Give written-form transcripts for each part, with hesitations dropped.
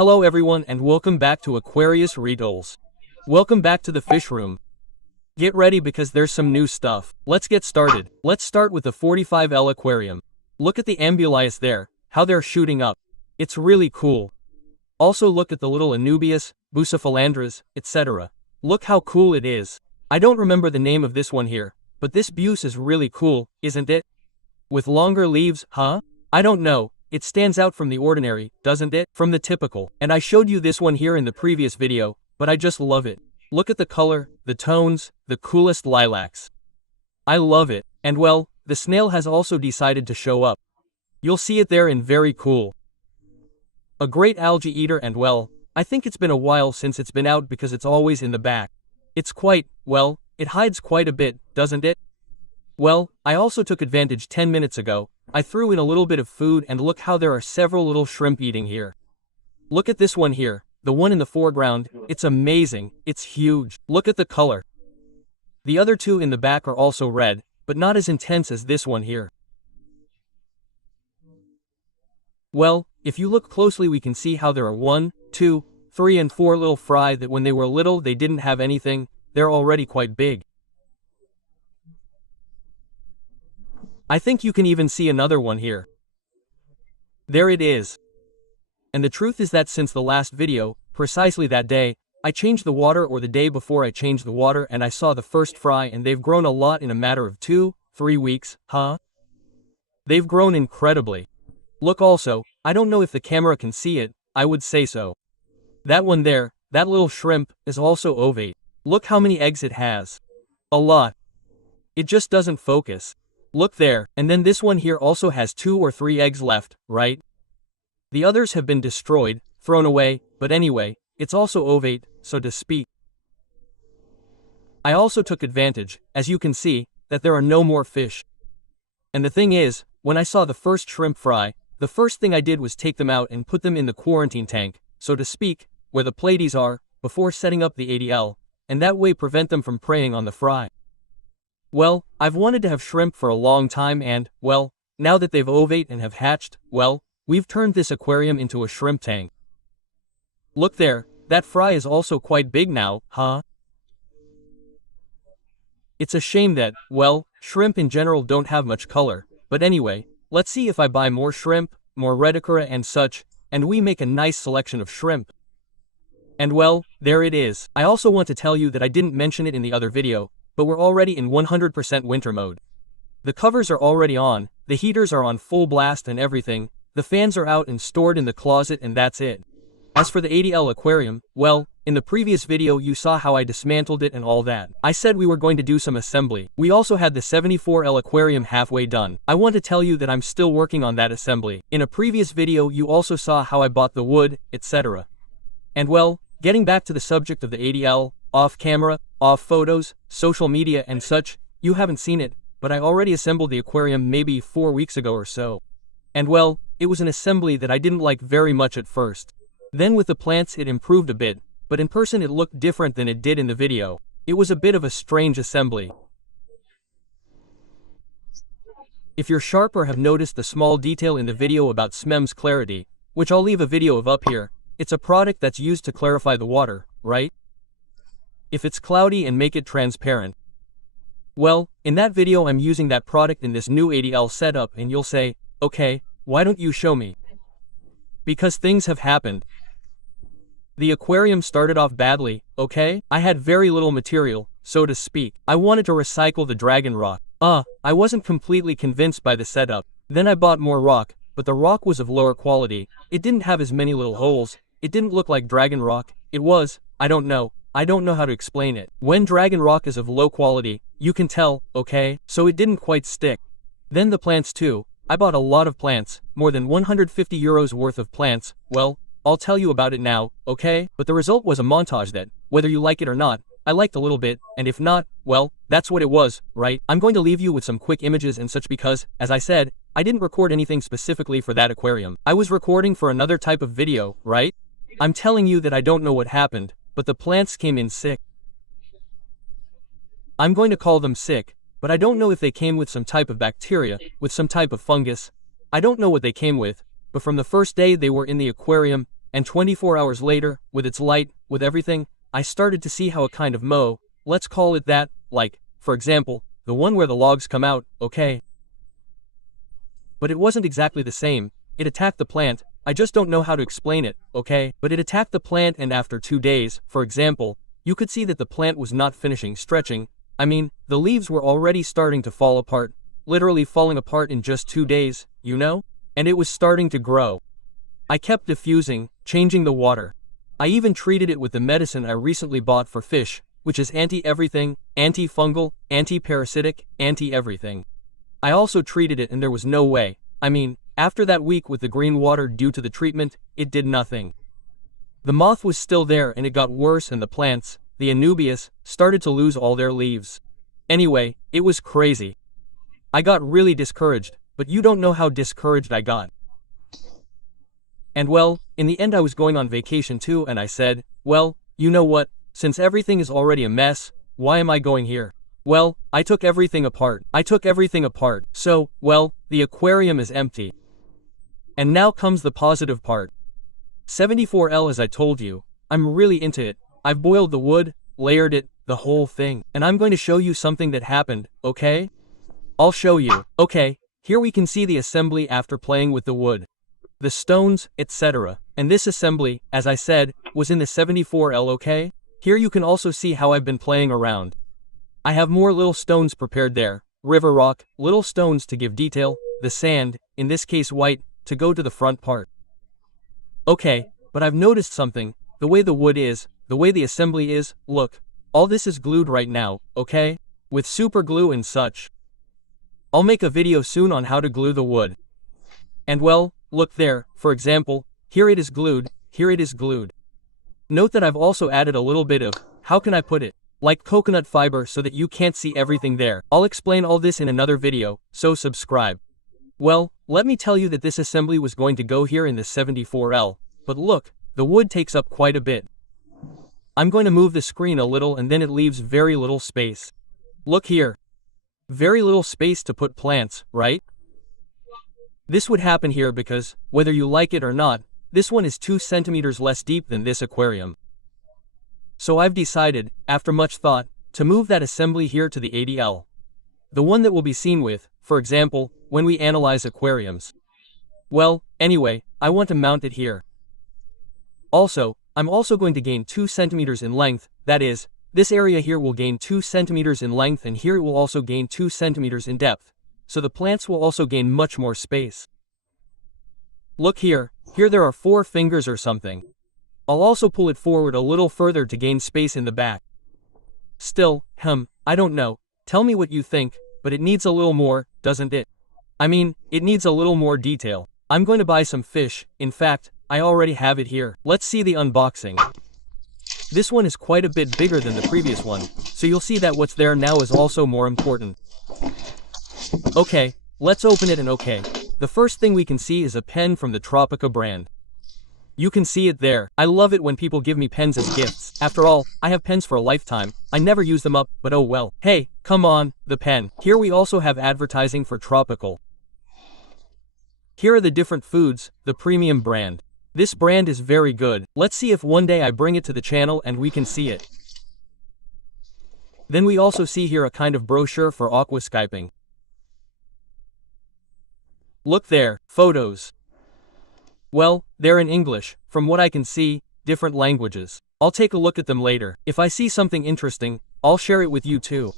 Hello everyone and welcome back to Aquarius Riddles. Welcome back to the fish room. Get ready because there's some new stuff. Let's get started. Let's start with the 45L aquarium. Look at the ambulias there, how they're shooting up. It's really cool. Also look at the little Anubias, Bucephalandras, etc. Look how cool it is. I don't remember the name of this one here, but this buse is really cool, isn't it? With longer leaves, huh? I don't know. It stands out from the ordinary, doesn't it? From the typical. And I showed you this one here in the previous video, but I just love it. Look at the color, the tones, the coolest lilacs. I love it. And well, the snail has also decided to show up. You'll see it there in very cool. A great algae eater and well, I think it's been a while since it's been out because it's always in the back. It's quite, well, it hides quite a bit, doesn't it? Well, I also took advantage 10 minutes ago. I threw in a little bit of food and look how there are several little shrimp eating here. Look at this one here, the one in the foreground, it's amazing, it's huge. Look at the color. The other two in the back are also red, but not as intense as this one here. Well, if you look closely we can see how there are 1, 2, 3 and 4 little fry that when they were little they didn't have anything, they're already quite big. I think you can even see another one here. There it is. And the truth is that since the last video, precisely that day, I changed the water or the day before I changed the water and I saw the first fry and they've grown a lot in a matter of 2, 3 weeks, huh? They've grown incredibly. Look also, I don't know if the camera can see it, I would say so. That one there, that little shrimp, is also ovate. Look how many eggs it has. A lot. It just doesn't focus. Look there, and then this one here also has 2 or 3 eggs left, right? The others have been destroyed, thrown away, but anyway, it's also ovate, so to speak. I also took advantage, as you can see, that there are no more fish. And the thing is, when I saw the first shrimp fry, the first thing I did was take them out and put them in the quarantine tank, so to speak, where the Pleiades are, before setting up the ADL, and that way prevent them from preying on the fry. Well, I've wanted to have shrimp for a long time and, well, now that they've ovate and have hatched, well, we've turned this aquarium into a shrimp tank. Look there, that fry is also quite big now, huh? It's a shame that, well, shrimp in general don't have much color, but anyway, let's see if I buy more shrimp, more reticula and such, and we make a nice selection of shrimp. And well, there it is. I also want to tell you that I didn't mention it in the other video, but we're already in 100% winter mode. The covers are already on, the heaters are on full blast and everything, the fans are out and stored in the closet and that's it. As for the ADL aquarium, well, in the previous video you saw how I dismantled it and all that. I said we were going to do some assembly. We also had the 74L aquarium halfway done. I want to tell you that I'm still working on that assembly. In a previous video you also saw how I bought the wood, etc. And well, getting back to the subject of the ADL, off camera, off photos, social media and such, you haven't seen it, but I already assembled the aquarium maybe 4 weeks ago or so. And well, it was an assembly that I didn't like very much at first. Then with the plants it improved a bit, but in person it looked different than it did in the video. It was a bit of a strange assembly. If you're sharp or have noticed the small detail in the video about SMEM's clarity, which I'll leave a video of up here, it's a product that's used to clarify the water, right? If it's cloudy and make it transparent. Well, in that video I'm using that product in this new ADL setup and you'll say, okay, why don't you show me? Because things have happened. The aquarium started off badly, okay? I had very little material, so to speak. I wanted to recycle the dragon rock. I wasn't completely convinced by the setup. Then I bought more rock, but the rock was of lower quality. It didn't have as many little holes. It didn't look like dragon rock. It was, I don't know how to explain it. When dragon rock is of low quality, you can tell, okay? So it didn't quite stick. Then the plants too. I bought a lot of plants, more than 150 euros worth of plants. Well, I'll tell you about it now, okay? But the result was a montage that, whether you like it or not, I liked a little bit, and if not, well, that's what it was, right? I'm going to leave you with some quick images and such because, as I said, I didn't record anything specifically for that aquarium. I was recording for another type of video, right? I'm telling you that I don't know what happened, but the plants came in sick. I'm going to call them sick, but I don't know if they came with some type of bacteria, with some type of fungus. I don't know what they came with, but from the first day they were in the aquarium, and 24 hours later, with its light, with everything, I started to see how a kind of mow, let's call it that, like, for example, the one where the logs come out, okay? But it wasn't exactly the same. It attacked the plant. I just don't know how to explain it, okay? But it attacked the plant, and after 2 days, for example, you could see that the plant was not finishing stretching. I mean, the leaves were already starting to fall apart, literally falling apart in just 2 days, you know? And it was starting to grow. I kept diffusing, changing the water. I even treated it with the medicine I recently bought for fish, which is anti-everything, anti-fungal, anti-parasitic, anti-everything. I also treated it and there was no way. I mean, after that week with the green water due to the treatment, it did nothing. The moth was still there and it got worse, and the plants, the anubias, started to lose all their leaves. Anyway, it was crazy. I got really discouraged, but you don't know how discouraged I got. And well, in the end I was going on vacation too, and I said, well, you know what, since everything is already a mess, why am I going here? Well, I took everything apart. So, well, the aquarium is empty. And now comes the positive part. 74L, as I told you, I'm really into it. I've boiled the wood, layered it, the whole thing. And I'm going to show you something that happened, okay? I'll show you. Okay, here we can see the assembly after playing with the wood, the stones, etc. And this assembly, as I said, was in the 74L, okay? Here you can also see how I've been playing around. I have more little stones prepared there, river rock, little stones to give detail, the sand, in this case white, to go to the front part. Okay, but I've noticed something, the way the wood is, the way the assembly is, look, all this is glued right now, okay? With super glue and such. I'll make a video soon on how to glue the wood. And well, look there, for example, here it is glued, here it is glued. Note that I've also added a little bit of, how can I put it, like coconut fiber so that you can't see everything there. I'll explain all this in another video, so subscribe. Well, let me tell you that this assembly was going to go here in the 74L, but look, the wood takes up quite a bit. I'm going to move the screen a little and then it leaves very little space. Look here. Very little space to put plants, right? This would happen here because, whether you like it or not, this one is 2 centimeters less deep than this aquarium. So I've decided, after much thought, to move that assembly here to the 80L. The one that will be seen with, for example, when we analyze aquariums. Well, anyway, I want to mount it here. Also, I'm also going to gain 2 centimeters in length, that is, this area here will gain 2 centimeters in length and here it will also gain 2 centimeters in depth. So the plants will also gain much more space. Look here, here there are 4 fingers or something. I'll also pull it forward a little further to gain space in the back. Still, I don't know, tell me what you think, but it needs a little more, doesn't it? I mean, it needs a little more detail. I'm going to buy some fish, in fact, I already have it here. Let's see the unboxing. This one is quite a bit bigger than the previous one, so you'll see that what's there now is also more important. Okay, let's open it and okay. The first thing we can see is a pen from the Tropica brand. You can see it there. I love it when people give me pens as gifts. After all, I have pens for a lifetime. I never use them up, but oh well. Hey, come on, the pen. Here we also have advertising for Tropical. Here are the different foods, the premium brand. This brand is very good. Let's see if one day I bring it to the channel and we can see it. Then we also see here a kind of brochure for aquascaping. Look there, photos. Well, they're in English, from what I can see, different languages. I'll take a look at them later. If I see something interesting, I'll share it with you too.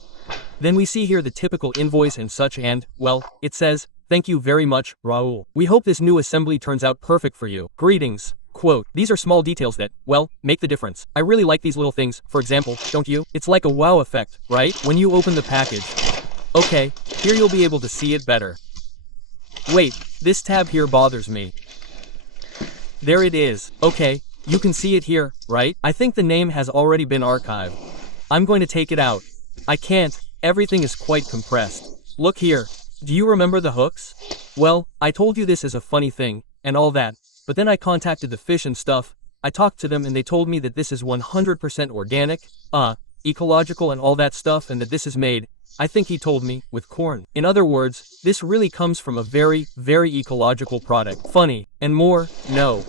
Then we see here the typical invoice and such and, well, it says, "Thank you very much, Raul. We hope this new assembly turns out perfect for you. Greetings." Quote, "These are small details that, well, make the difference. I really like these little things, for example, don't you? It's like a wow effect, right? When you open the package." Okay, here you'll be able to see it better. Wait, this tab here bothers me. There it is. Okay, you can see it here, right? I think the name has already been archived. I'm going to take it out. I can't, everything is quite compressed. Look here. Do you remember the hooks? Well, I told you this is a funny thing, and all that, but then I contacted the fish and stuff, I talked to them and they told me that this is 100% organic, ecological and all that stuff, and that this is made, I think he told me, with corn. In other words, this really comes from a very, very ecological product. Funny, and more, no.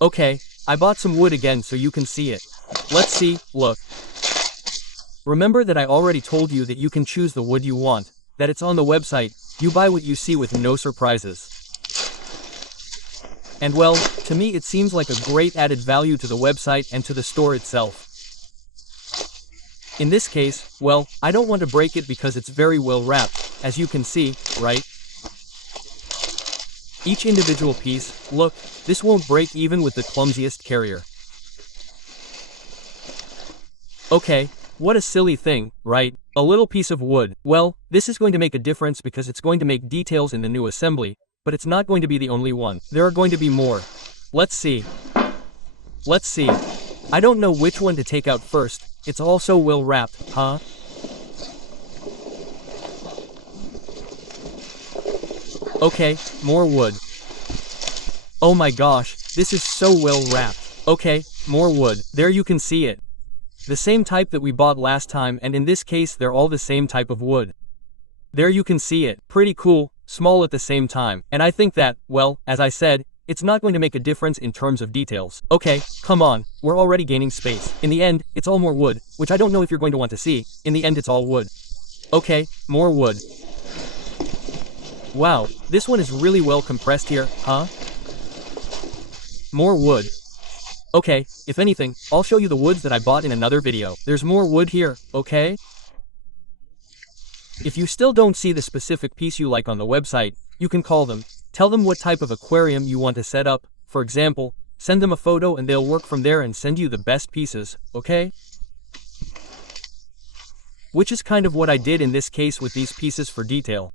Okay, I bought some wood again so you can see it. Let's see, look. Remember that I already told you that you can choose the wood you want, that it's on the website, you buy what you see with no surprises. And well, to me it seems like a great added value to the website and to the store itself. In this case, well, I don't want to break it because it's very well wrapped, as you can see, right? Each individual piece, look, this won't break even with the clumsiest carrier. Okay, what a silly thing, right? A little piece of wood. Well, this is going to make a difference because it's going to make details in the new assembly, but it's not going to be the only one. There are going to be more. Let's see. Let's see. I don't know which one to take out first. It's all so well wrapped, huh? Okay, more wood. Oh my gosh, this is so well wrapped. Okay, more wood. There you can see it. The same type that we bought last time, and in this case they're all the same type of wood. There you can see it. Pretty cool, small at the same time. And I think that, well, as I said, it's not going to make a difference in terms of details. Okay, come on, we're already gaining space. In the end, it's all more wood, which I don't know if you're going to want to see. In the end it's all wood. Okay, more wood. Wow, this one is really well compressed here, huh? More wood. Okay, if anything, I'll show you the woods that I bought in another video. There's more wood here, okay? If you still don't see the specific piece you like on the website, you can call them. Tell them what type of aquarium you want to set up. For example, send them a photo and they'll work from there and send you the best pieces, okay? Which is kind of what I did in this case with these pieces for detail.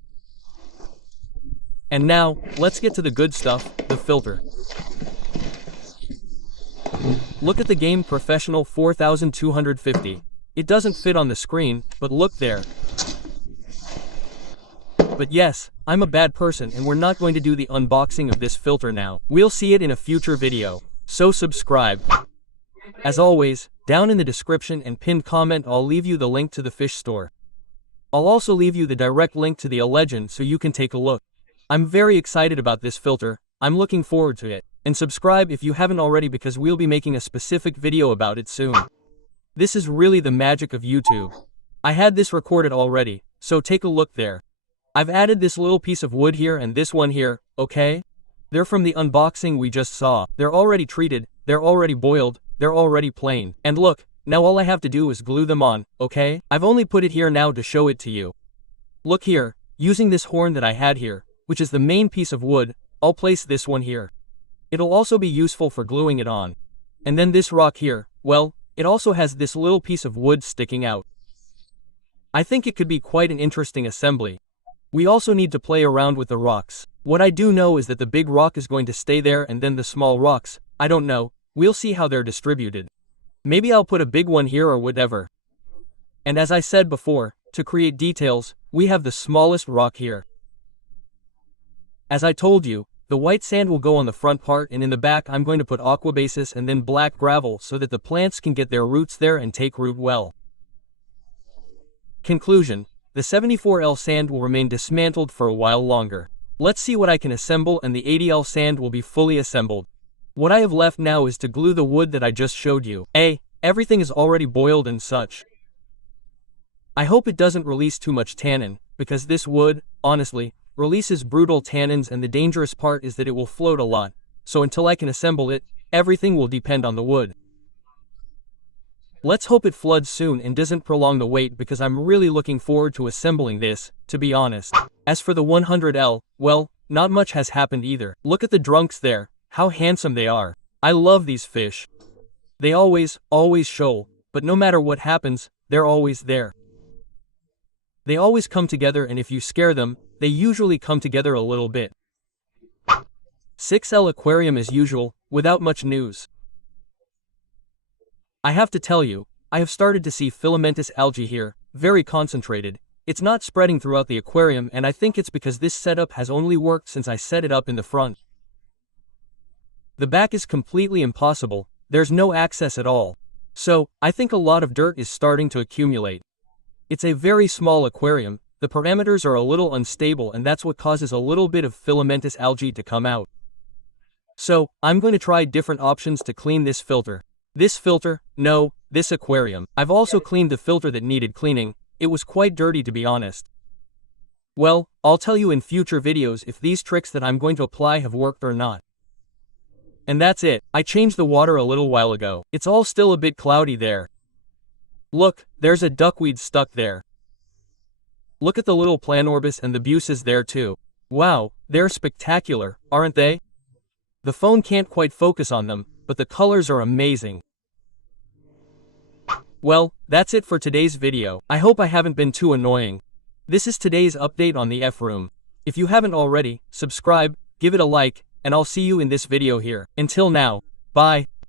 And now, let's get to the good stuff, the filter. Look at the Game Professional 4250. It doesn't fit on the screen, but look there. But yes, I'm a bad person and we're not going to do the unboxing of this filter now. We'll see it in a future video. So subscribe. As always, down in the description and pinned comment I'll leave you the link to the fish store. I'll also leave you the direct link to the legend so you can take a look. I'm very excited about this filter, I'm looking forward to it. And subscribe if you haven't already because we'll be making a specific video about it soon. This is really the magic of YouTube. I had this recorded already, so take a look there. I've added this little piece of wood here and this one here, okay? They're from the unboxing we just saw. They're already treated, they're already boiled, they're already plain. And look, now all I have to do is glue them on, okay? I've only put it here now to show it to you. Look here, using this horn that I had here, which is the main piece of wood, I'll place this one here. It'll also be useful for gluing it on. And then this rock here, well, it also has this little piece of wood sticking out. I think it could be quite an interesting assembly. We also need to play around with the rocks. What I do know is that the big rock is going to stay there and then the small rocks, I don't know, we'll see how they're distributed. Maybe I'll put a big one here or whatever. And as I said before, to create details, we have the smallest rock here. As I told you, the white sand will go on the front part and in the back I'm going to put aquabasis and then black gravel so that the plants can get their roots there and take root well. Conclusion. The 74L sand will remain dismantled for a while longer. Let's see what I can assemble and the 80L sand will be fully assembled. What I have left now is to glue the wood that I just showed you. Everything is already boiled and such. I hope it doesn't release too much tannin, because this wood, honestly, releases brutal tannins and the dangerous part is that it will float a lot, so until I can assemble it, everything will depend on the wood. Let's hope it floods soon and doesn't prolong the wait because I'm really looking forward to assembling this, to be honest. As for the 100L, well, not much has happened either. Look at the drunks there, how handsome they are. I love these fish. They always shoal, but no matter what happens, they're always there. They always come together and if you scare them, they usually come together a little bit. 6L aquarium as usual, without much news. I have to tell you, I have started to see filamentous algae here, very concentrated. It's not spreading throughout the aquarium and I think it's because this setup has only worked since I set it up in the front. The back is completely impossible, there's no access at all. So, I think a lot of dirt is starting to accumulate. It's a very small aquarium, the parameters are a little unstable and that's what causes a little bit of filamentous algae to come out. So, I'm going to try different options to clean this filter. This filter, no, this aquarium. I've also cleaned the filter that needed cleaning. It was quite dirty to be honest. Well, I'll tell you in future videos if these tricks that I'm going to apply have worked or not. And that's it. I changed the water a little while ago. It's all still a bit cloudy there. Look, there's a duckweed stuck there. Look at the little planorbis and the buces there too. Wow, they're spectacular, aren't they? The phone can't quite focus on them, but the colors are amazing. Well, that's it for today's video. I hope I haven't been too annoying. This is today's update on the FishRoom. If you haven't already, subscribe, give it a like, and I'll see you in this video here. Until now, bye.